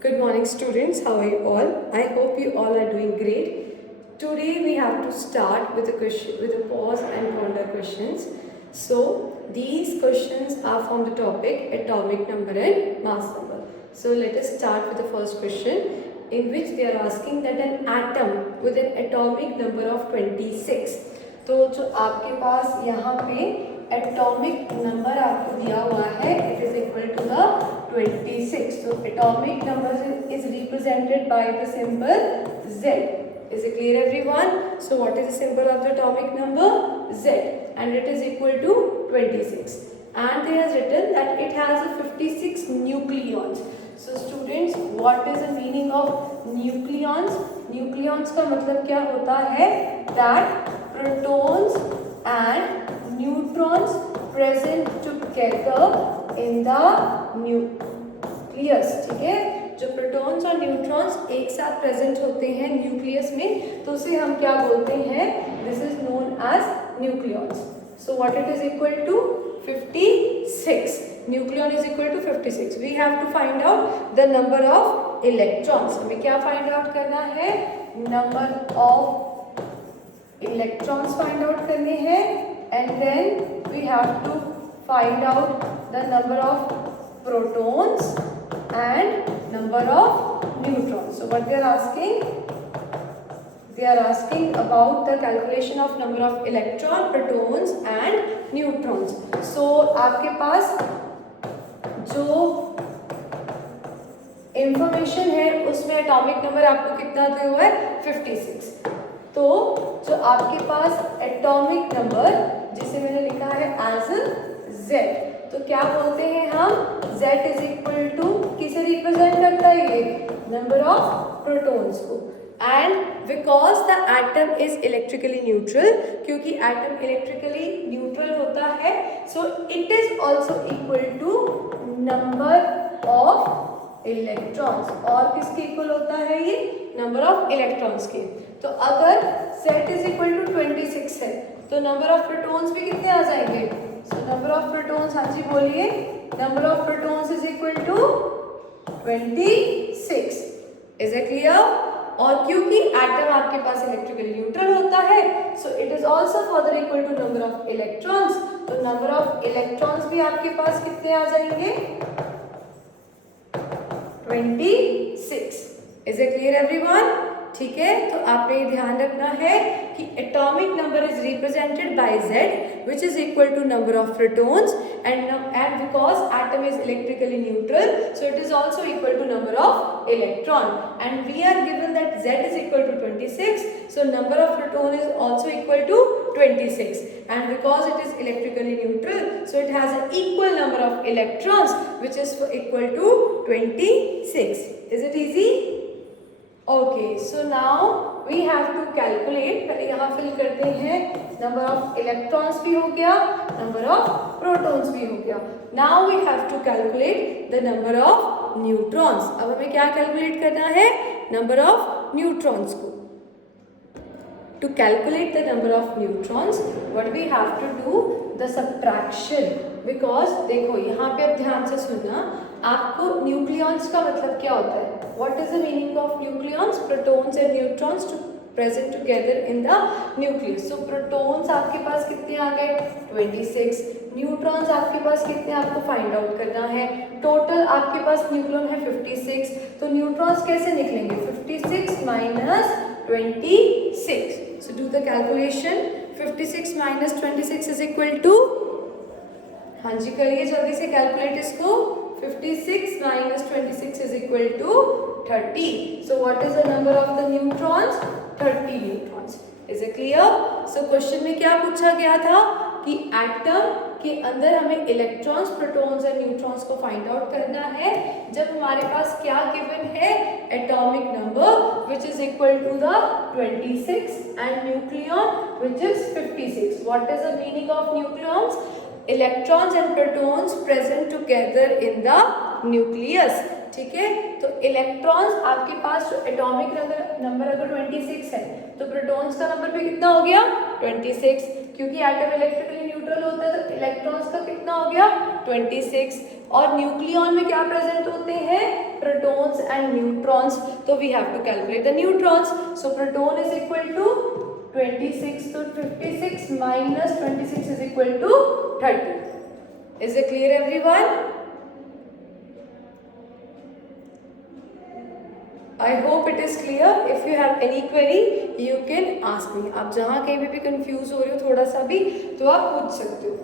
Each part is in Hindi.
Good morning, students. How are you all? I hope you all are doing great. Today we have to start with a pause and ponder questions. So these questions are from the topic atomic number and mass number. So let us start with the first question, in which they are asking that an atom with an atomic number of 26. तो जो आपके पास यहाँ पे एटॉमिक नंबर आपको दिया हुआ है, it is equal to the 26. So atomic number is represented by the symbol Z. Is it clear, everyone? So what is the symbol of the atomic number? Z, and it is equal to 26. And they has written that it has a 56 nucleons. So students, what is the meaning of nucleons? Nucleons का मतलब क्या होता है? That protons and neutrons present together in the nucleus. ठीक है, जो प्रोटॉन्स और न्यूट्रॉन्स एक साथ प्रेजेंट होते हैं न्यूक्लियस में, तो उसे हम क्या बोलते हैं? This is known as nucleons. So what it is equal to? 56. Nucleon is equal to 56. We have to find out the number of electrons. हमें क्या फाइंड आउट करना है? Number of electrons find out करने हैं, and then we have to find out the number of protons and number of neutrons. So what they are asking? They are asking about the calculation of number of electron, protons and neutrons. So आपके पास जो इंफॉर्मेशन है उसमें एटॉमिक नंबर आपको कितना दिया हुआ है? 56. तो जो आपके पास एटॉमिक नंबर जिसे मैंने लिखा है एज Z, तो क्या बोलते हैं हम? Z इज इक्वल टू किसे रिप्रेजेंट करता है? ये नंबर ऑफ प्रोटॉन्स को. And because the atom is electrically neutral, क्योंकि एटम इलेक्ट्रिकली न्यूट्रल होता है, so it is also equal to number of electrons. और किसके इक्वल होता है ये? नंबर ऑफ इलेक्ट्रॉन्स के. तो अगर Z इज इक्वल टू 26 है, तो नंबर ऑफ प्रोटॉन्स भी कितने आ जाएंगे? So number of protons, हाँ जी बोलिए. Number of protons is equal to 26. Is it clear? और क्योंकि एटम आपके पास इलेक्ट्रिकली न्यूट्रल होता है, so it is also further equal to number of electrons. तो number of electrons भी आपके पास कितने आ जाएंगे? 26. Is it clear, everyone? ठीक है, तो आपने ये ध्यान रखना है कि atomic number is represented by Z, which is equal to number of protons, and because atom is electrically neutral, so it is also equal to number of electron, and we are given that Z is equal to 26, so number of proton is also equal to 26, and because it is electrically neutral, so it has an equal number of electrons, which is equal to 26. Is it easy? Okay, so now we have to calculate. पहले यहाँ फिल करते हैं. नंबर ऑफ इलेक्ट्रॉन्स भी हो गया, नंबर ऑफ प्रोटॉन्स भी हो गया. Now we have to calculate the number of neutrons. अब हमें क्या कैलकुलेट करना है? नंबर ऑफ न्यूट्रॉन्स को. To calculate the number of neutrons, what we have to do? The subtraction. Because देखो यहाँ पे अब ध्यान से सुनना, आपको न्यूक्लियॉन्स का मतलब क्या होता है? What is the meaning of nucleons? Protons and neutrons to present together in the nucleus. So protons आपके पास कितने आ गए? 26. न्यूट्रॉन्स आपके पास कितने आपको फाइंड आउट करना है? टोटल आपके पास न्यूक्लियन है 56. तो न्यूट्रॉन्स कैसे निकलेंगे? 56 minus 26. So do the calculation. 56 minus 26 is equal to, हाँ जी करिए जल्दी से कैलकुलेट इसको. 56 minus 26 is equal to 30. So what is the number of the neutrons? 30 neutrons. Is it clear? So question में क्या पूछा गया था कि एटम के अंदर हमें इलेक्ट्रॉन्स, प्रोटॉन्स और न्यूट्रॉन्स को फाइंड आउट करना है जब हमारे पास क्या गिवन है? Atomic number which is equal to the 26 and nucleon which is 56. What is the meaning of nucleons? Electrons and protons present together in the nucleus. ठीक है, तो इलेक्ट्रॉन्स आपके पास जो एटॉमिक नंबर अगर 26 है, तो प्रोटॉन्स का नंबर भी कितना हो गया? 26. क्योंकि एटम इलेक्ट्रिकली न्यूट्रल होता है, तो इलेक्ट्रॉन्स का कितना हो गया? 26. और न्यूक्लियॉन में क्या प्रेजेंट होते हैं? Protons and neutrons. So we have to calculate the neutrons. So proton is equal to 26 to 56 minus 26 is equal to 30. Is it clear everyone? I hope it is clear. If you have any query, you can ask me. आप जहाँ कहीं भी confuse हो रहे हो थोड़ा सा भी तो आप पूछ सकते हो.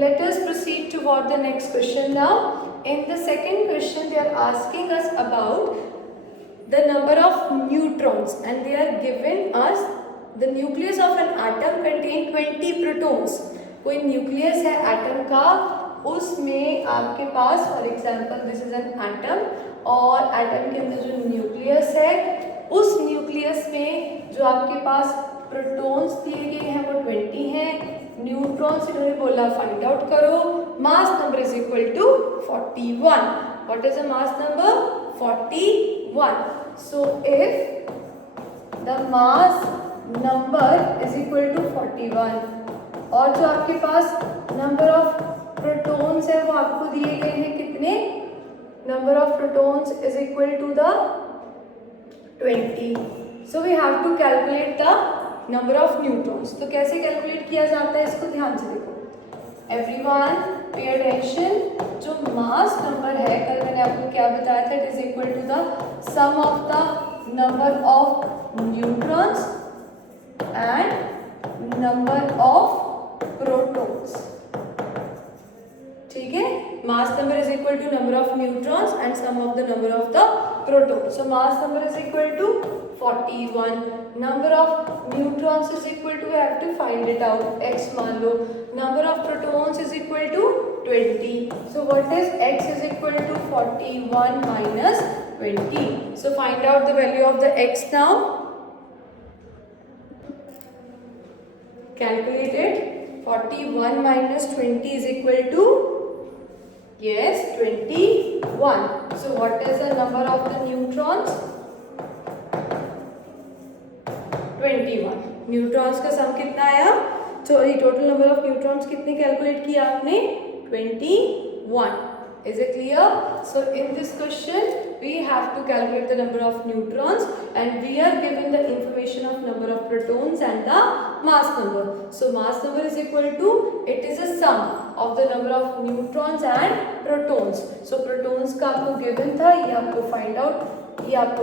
Let us proceed toward the next question now. In the second question, they are asking us about the number of neutrons, and they are given us the nucleus of an atom contain 20 protons. कोई nucleus है atom का, उसमें आपके पास for example this is an atom, और एटम के अंदर जो न्यूक्लियस है उस न्यूक्लियस में जो आपके पास प्रोटॉन्स दिए गए हैं वो 20 हैं. न्यूट्रॉन्स इन्होंने बोला फाइंड आउट करो. Mass number is equal to 41. What is the mass number? 41. So if the mass number is equal to 41 और जो आपके पास नंबर ऑफ प्रोटॉन्स है वो आपको दिए गए हैं कितने? Number of protons is equal to the 20. So we have to calculate the number of neutrons. तो कैसे कैलकुलेट किया जाता है इसको ध्यान से देखो. Everyone pay attention. जो मास नंबर है कल मैंने आपको क्या बताया था? It is equal to the sum of the number of neutrons and number of protons. ठीक है. Mass number is equal to number of neutrons and sum of the number of the protons. So mass number is equal to 41. Number of neutrons is equal to, we have to find it out, x मान लो. Number of protons is equal to 20. So what is x is equal to 41 minus 20. So find out the value of the x now. Calculate it. 41 minus 20 is equal to, yes, 21. So what is the number of the neutrons? 21. Neutrons का सम कितना आया? तो ये टोटल नंबर ऑफ न्यूट्रॉन्स कितने कैलकुलेट किया आपने? 21. Is it clear? So in this question we have to calculate the number of neutrons and we are given the information of number of protons and the mass number. So mass number is equal to, it is a sum of the number of neutrons and protons. So protons का आपको given था, ये आपको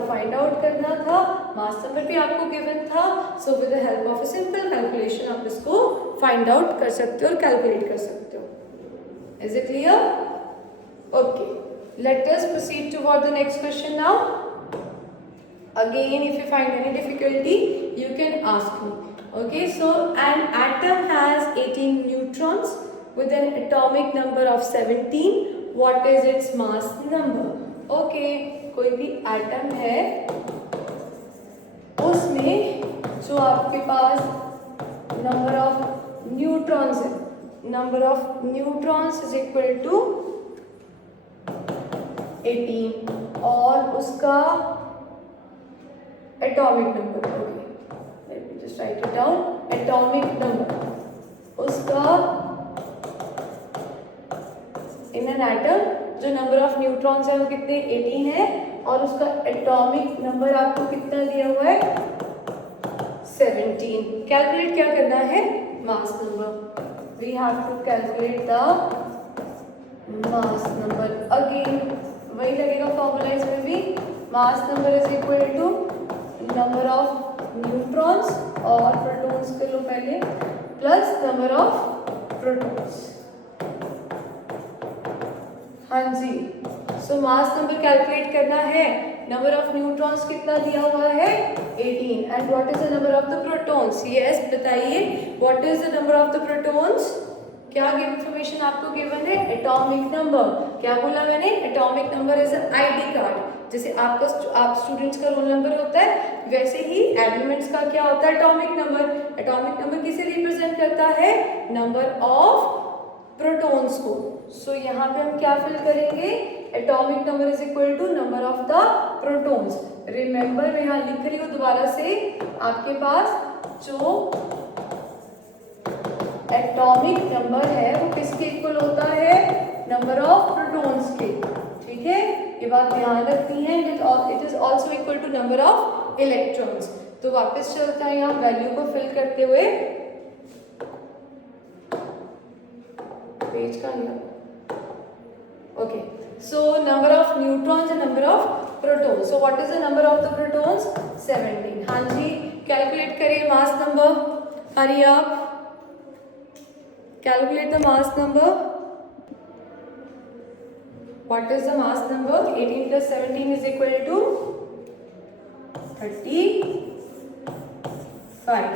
find out करना था. mass number भी आपको given था. So with the help of a simple calculation आप इसको find out कर सकते हो और calculate कर सकते हो. Is it clear? Okay, let us proceed toward the next question now. Again, if you find any difficulty, you can ask me. Okay, so an atom has 18 neutrons with an atomic number of 17. What is its mass number? Okay, कोई भी atom है, उसमें जो आपके पास number of neutrons है, number of neutrons is equal to 18 और उसका atomic number, okay let me just right it down. Atomic number उसका इन एन एटम जो नंबर ऑफ न्यूट्रॉन्स है वो कितने? 18 है और उसका एटॉमिक नंबर आपको कितना दिया हुआ है? 17. कैलकुलेट क्या करना है? Mass number. We have to calculate the mass number. Again वही लगेगा फॉर्मूला इसमें भी. Mass number is equal to number of neutrons और प्रोटॉन्स के लो पहले प्लस नंबर ऑफ प्रोटॉन्स. हाँ जी. सो मास नंबर कैलकुलेट करना है. नंबर ऑफ न्यूट्रॉन्स कितना दिया हुआ है? 18. And what is the number of the protons? Yes बताइए, what is the number of the protons? क्या इंफॉर्मेशन आपको गिवन है? Atomic number. क्या बोला मैंने? Atomic number is ID card. जैसे आप स्टूडेंट्स का रोल नंबर होता है वैसे ही एलिमेंट्स का क्या होता है? Atomic number. एटॉमिक नंबर किसे रिप्रेजेंट करता है? नंबर ऑफ प्रोटॉन्स को. सो यहाँ पे हम क्या फिल करेंगे? Atomic number is equal to number of the protons. Remember मैं यहाँ लिख रही हूँ दोबारा से, आपके पास जो एटॉमिक नंबर है वो किसके इक्वल होता है? नंबर ऑफ प्रोटॉन्स के. ठीक है, ये बात ध्यान रखनी है। It is also equal to number of electrons. तो वापस चलते हैं यहाँ वैल्यू को फिल करते हुए, पेज का नहीं, okay. So number of neutrons and number of protons. So what is the number of the protons? 17। हाँ जी, कैलकुलेट करिए मास नंबर, हरी आप calculate the mass number. What is the mass number? 18 plus 17 is equal to 35.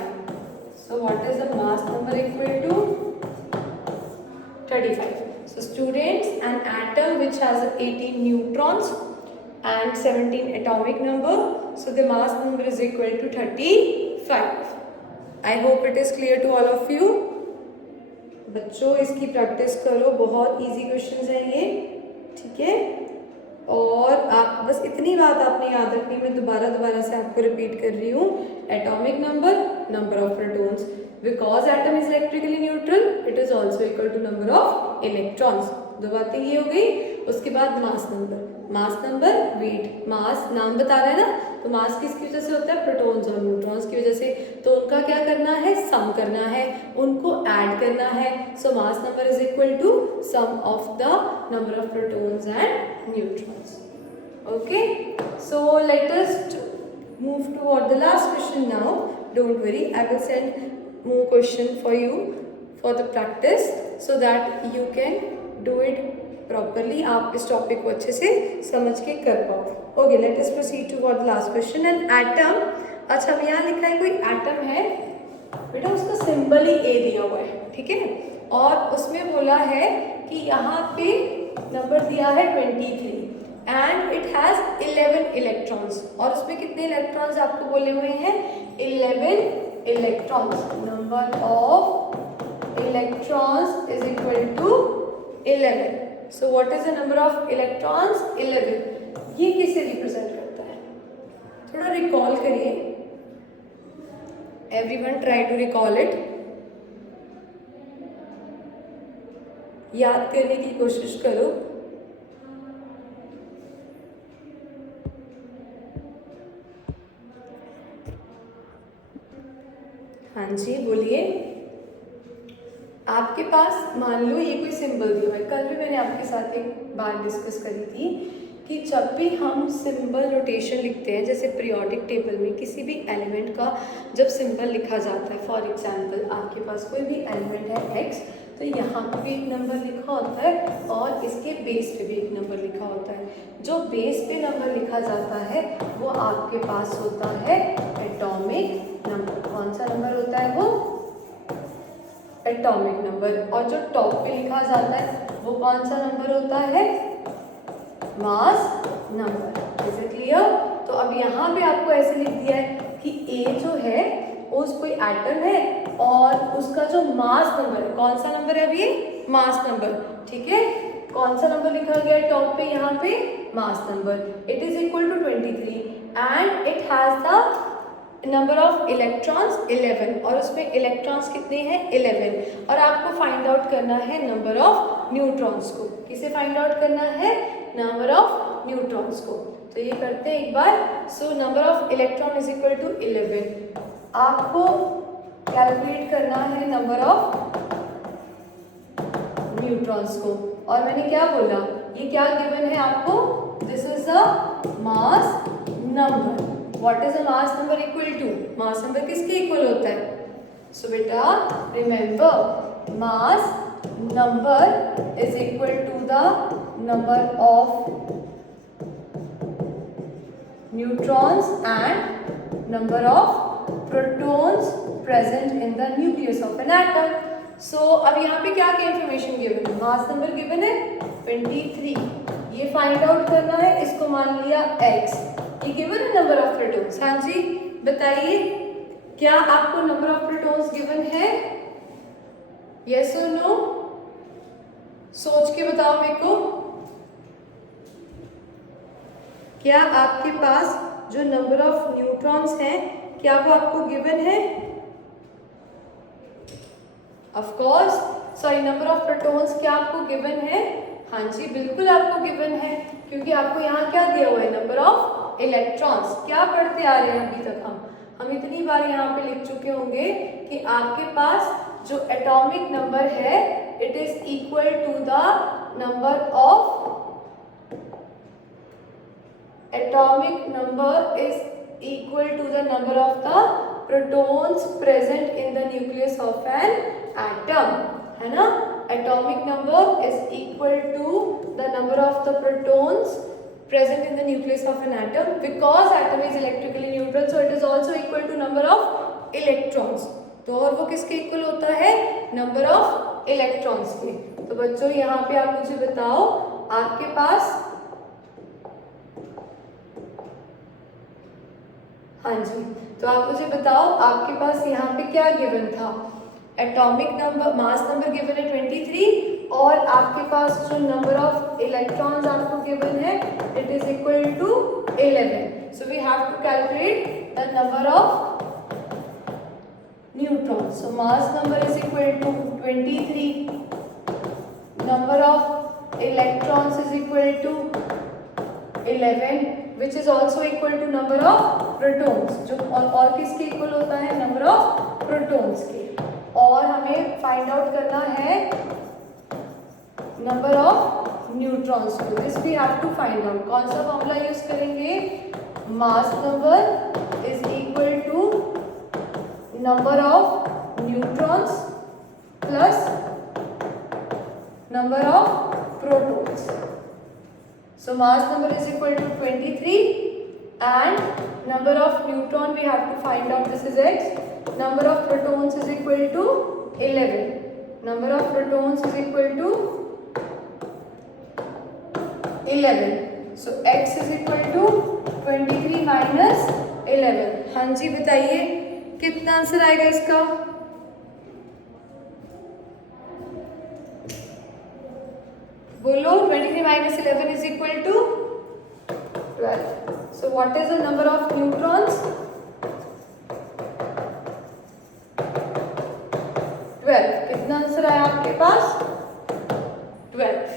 So what is the mass number equal to? 35. So students, an atom which has 18 neutrons and 17 atomic number, so the mass number is equal to 35. I hope it is clear to all of you. बच्चों इसकी प्रैक्टिस करो, बहुत इजी क्वेश्चंस हैं ये, ठीक है। और आप बस इतनी बात आपने याद रखनी, मैं दोबारा से आपको रिपीट कर रही हूँ। Atomic number, number of protons, because atom is electrically neutral it is also equal to number of electrons. दो बातें ये हो गई। उसके बाद मास नंबर, वेट। मास नाम बता रहा है ना, तो मास किसकी वजह से होता है? प्रोटॉन्स और न्यूट्रॉन्स की वजह से। तो उनका क्या करना है? सम करना है, उनको ऐड करना है। So mass number is equal to sum of the number of protons and neutrons. Okay, so let us move toward the last question now. Don't worry, I will send more question for you for the practice so that you can do it properly. आप इस टॉपिक को अच्छे से समझ के कर पाओ। Okay, let us proceed toward the last question. An atom, अच्छा अब यहाँ लिखा है कोई एटम है बेटा, उसका सिंबल ही ए दिया हुआ है, ठीक है। और उसमें बोला है कि यहाँ पे नंबर दिया है 23 एंड इट हैज 11 इलेक्ट्रॉन्स। और उसमें कितने इलेक्ट्रॉन्स आपको बोले हुए हैं? 11 electrons. Number of electrons is equal to 11। So what is the number of electrons? 11। ये किसे रिप्रेजेंट करता है? थोड़ा रिकॉल करिए, everyone try to recall it. याद करने की कोशिश करो। हाँ जी बोलिए। आपके पास मान लो ये कोई सिंबल दिया है। कल भी मैंने आपके साथ एक बात डिस्कस करी थी कि जब भी हम सिंबल नोटेशन लिखते हैं, जैसे पीरियोडिक टेबल में किसी भी एलिमेंट का जब सिंबल लिखा जाता है, फॉर एग्जांपल आपके पास कोई भी एलिमेंट है x, तो यहाँ पे भी एक नंबर लिखा होता है और इसके बेस पे भी एक नंबर लिखा होता है। जो बेस पे नंबर लिखा जाता है वो आपके पास होता है एटॉमिक नंबर। कौन सा नंबर होता है वो? Atomic number. और जो टॉप पे लिखा जाता है वो कौन सा नंबर होता है? Mass number. Is it clear? तो अब यहाँ पे आपको ऐसे लिख दिया है कि A जो है उस कोई एटम है और उसका जो मास नंबर है, कौन सा नंबर है? अब ये मास नंबर, ठीक है। कौन सा नंबर लिखा गया है टॉप पे? यहाँ पे mass number. It is equal to 23 and it has the number of electrons 11 और उसमें इलेक्ट्रॉन्स कितने हैं? 11। और आपको फाइंड आउट करना है नंबर ऑफ न्यूट्रॉन्स को। किसे फाइंड आउट करना है? नंबर ऑफ न्यूट्रॉन्स को। तो ये करते हैं एक बार। So number of electron is equal to 11। आपको कैलकुलेट करना है नंबर ऑफ न्यूट्रॉन्स को। और मैंने क्या बोला? ये क्या गिवन है आपको? This is the mass number. What is the mass number equal to? Mass number किसके इक्वल होता है? सो बेटा remember, mass number is equal to the number of neutrons and number of protons present in the nucleus of an atom. So अब यहाँ पे क्या क्या इंफॉर्मेशन गिवन है? मास नंबर गिवन है 23, ये फाइंड आउट करना है। इसको मान लिया x, ये गिवन है नंबर ऑफ प्रोटॉन्स। हाँ जी बताइए, क्या आपको नंबर ऑफ प्रोटॉन्स गिवन है? यस और नो? सोच के बताओ मेरे को। क्या आपके पास जो नंबर ऑफ न्यूट्रॉन्स हैं क्या वो आपको गिवन है? Of course. Sorry, number of protons क्या आपको गिवन है? हाँ जी बिल्कुल आपको गिवन है, क्योंकि आपको यहाँ क्या दिया हुआ है, नंबर ऑफ इलेक्ट्रॉन्स। क्या पढ़ते आ रहे हैं अभी तक हम इतनी बार यहाँ पे लिख चुके होंगे कि आपके पास जो एटॉमिक नंबर है it is equal to the number of atomic number is equal to the number of the protons present in the nucleus of an atom, है ना। atomic number is equal to the number of the protons present in the nucleus of an atom, because atom is electrically neutral so it is also equal to number of electrons। तो और वो किसके इक्वल होता है, नंबर ऑफ इलेक्ट्रॉन्स के। तो बच्चों यहाँ पे आप मुझे बताओ, आपके पास, हाँ जी, तो आप मुझे बताओ आपके पास यहाँ पे क्या गिवन था, atomic number, mass number given है 23 और आपके पास जो नंबर ऑफ इलेक्ट्रॉन्स आपको गिवन है it is equal to 11। So we have to calculate the number of neutrons. So mass number is equal to 23, number of electrons is equal to 11 which is also equal to number of protons, जो और किसके इक्वल होता है, नंबर ऑफ प्रोटॉन्स के। और हमें फाइंड आउट करना है नंबर ऑफ न्यूट्रॉन्स को। This we have to find out. कौन सा फॉर्मूला यूज करेंगे, mass number is equal to number of neutrons plus number of protons. So mass number is equal to 23 and number of neutron we have to find out, this is x. Number of protons is equal to 11. Number of protons is equal to 11. So x is equal to 23 minus 11। हाँ जी बताइए कितना आंसर आएगा इसका, बोलो। 23 minus 11 is equal to 12. So what is the number of neutrons? 12। कितना आंसर आया आपके पास, 12।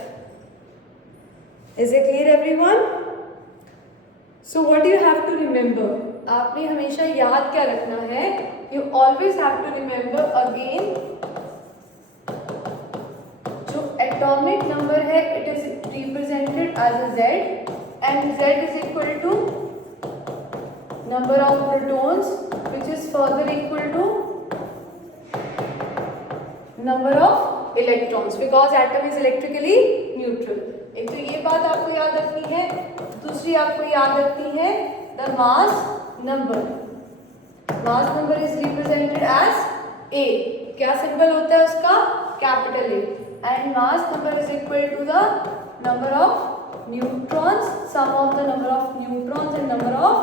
Is it clear everyone? So what do you have to remember? आपने हमेशा याद क्या रखना है, you always have to remember again, atomic number है it is represented as a Z and Z is equal to number of protons which is further equal to number of electrons, because atom is electrically neutral. एक तो ये बात आपको याद रखनी है, दूसरी आपको याद रखनी है the mass number. Mass number is represented as A, क्या सिंबल होता है उसका, capital A, and mass number is equal to the number of neutrons, sum of the number of neutrons and number of